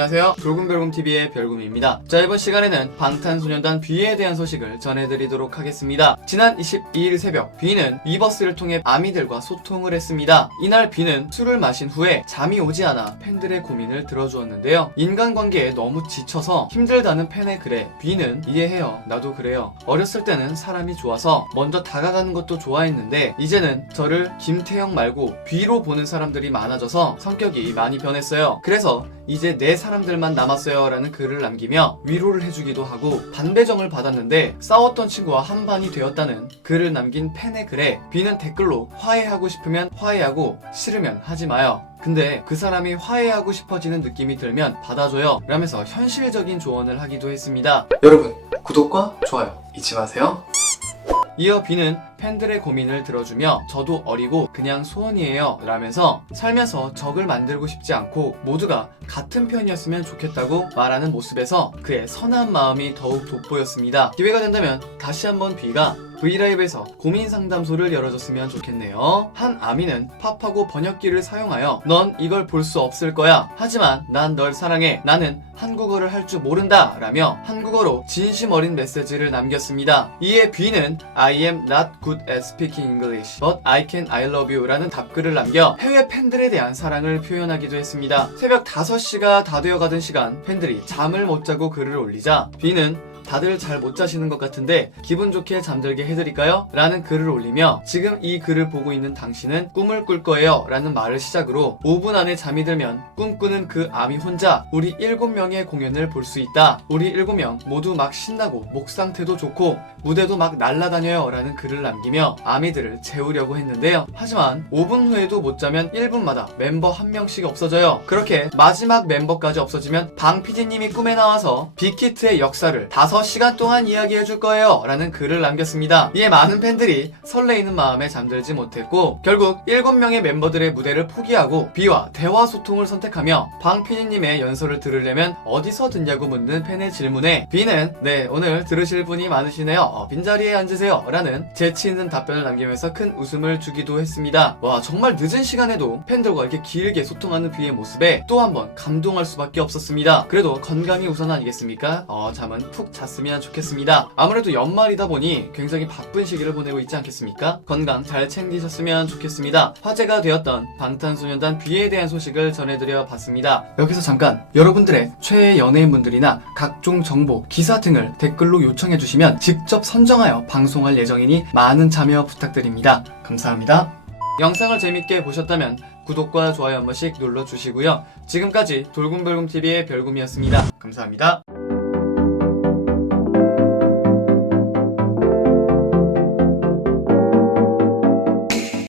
안녕하세요. 돌곰별곰TV의 별곰입니다. 자, 이번 시간에는 방탄소년단 B에 대한 소식을 전해드리도록 하겠습니다. 지난 22일 새벽, B는 위버스를 통해 아미들과 소통을 했습니다. 이날 B는 술을 마신 후에 잠이 오지 않아 팬들의 고민을 들어주었는데요. 인간관계에 너무 지쳐서 힘들다는 팬의 글에 B는 이해해요. 나도 그래요. 어렸을 때는 사람이 좋아서 먼저 다가가는 것도 좋아했는데 이제는 저를 김태형 말고 B로 보는 사람들이 많아져서 성격이 많이 변했어요. 그래서 이제 내 사 람들만 남았어요 라는 글을 남기며 위로를 해주기도 하고 반배정을 받았는데 싸웠던 친구와 한반이 되었다는 글을 남긴 팬의 글에 B는 댓글로 화해하고 싶으면 화해하고 싫으면 하지 마요. 근데 그 사람이 화해하고 싶어지는 느낌이 들면 받아줘요 라면서 현실적인 조언을 하기도 했습니다. 여러분 구독과 좋아요 잊지 마세요. 이어 비는 팬들의 고민을 들어주며 저도 어리고 그냥 소원이에요 라면서 살면서 적을 만들고 싶지 않고 모두가 같은 편이었으면 좋겠다고 말하는 모습에서 그의 선한 마음이 더욱 돋보였습니다. 기회가 된다면 다시 한번 비가 브이라이브에서 고민 상담소를 열어줬으면 좋겠네요. 한 아미는 팝하고 번역기를 사용하여 넌 이걸 볼 수 없을 거야. 하지만 난 널 사랑해. 나는 한국어를 할 줄 모른다. 라며 한국어로 진심 어린 메시지를 남겼습니다. 이에 비는 I am not good at speaking English, but I can I love you 라는 답글을 남겨 해외 팬들에 대한 사랑을 표현하기도 했습니다. 새벽 5시가 다 되어가던 시간 팬들이 잠을 못 자고 글을 올리자 비는 다들 잘 못 자시는 것 같은데 기분 좋게 잠들게 해드릴까요? 라는 글을 올리며 지금 이 글을 보고 있는 당신은 꿈을 꿀 거예요 라는 말을 시작으로 5분 안에 잠이 들면 꿈꾸는 그 아미 혼자 우리 7명의 공연을 볼 수 있다. 우리 7명 모두 막 신나고 목 상태도 좋고 무대도 막 날라다녀요 라는 글을 남기며 아미들을 재우려고 했는데요. 하지만 5분 후에도 못 자면 1분마다 멤버 한 명씩 없어져요. 그렇게 마지막 멤버까지 없어지면 방 PD님이 꿈에 나와서 빅히트의 역사를 5시간 동안 이야기해 줄 거예요 라는 글을 남겼습니다. 이에 많은 팬들이 설레이는 마음에 잠들지 못했고 결국 7명의 멤버들의 무대를 포기하고 B와 대화 소통을 선택하며 방 PD님의 연설을 들으려면 어디서 듣냐고 묻는 팬의 질문에 B는 네 오늘 들으실 분이 많으시네요 어, 빈자리에 앉으세요 라는 재치 있는 답변을 남기면서 큰 웃음을 주기도 했습니다. 와 정말 늦은 시간에도 팬들과 이렇게 길게 소통하는 B의 모습에 또 한 번 감동할 수밖에 없었습니다. 그래도 건강이 우선 아니겠습니까? 어, 잠은 푹 잤 으면 좋겠습니다. 아무래도 연말이다 보니 굉장히 바쁜 시기를 보내고 있지 않겠습니까? 건강 잘 챙기셨으면 좋겠습니다. 화제가 되었던 방탄소년단 B에 대한 소식을 전해드려 봤습니다. 여기서 잠깐 여러분들의 최애 연예인분들이나 각종 정보, 기사 등을 댓글로 요청해 주시면 직접 선정하여 방송할 예정이니 많은 참여 부탁드립니다. 감사합니다. 영상을 재밌게 보셨다면 구독과 좋아요 한 번씩 눌러주시고요. 지금까지 돌곰별곰TV의 별곰이었습니다. 감사합니다.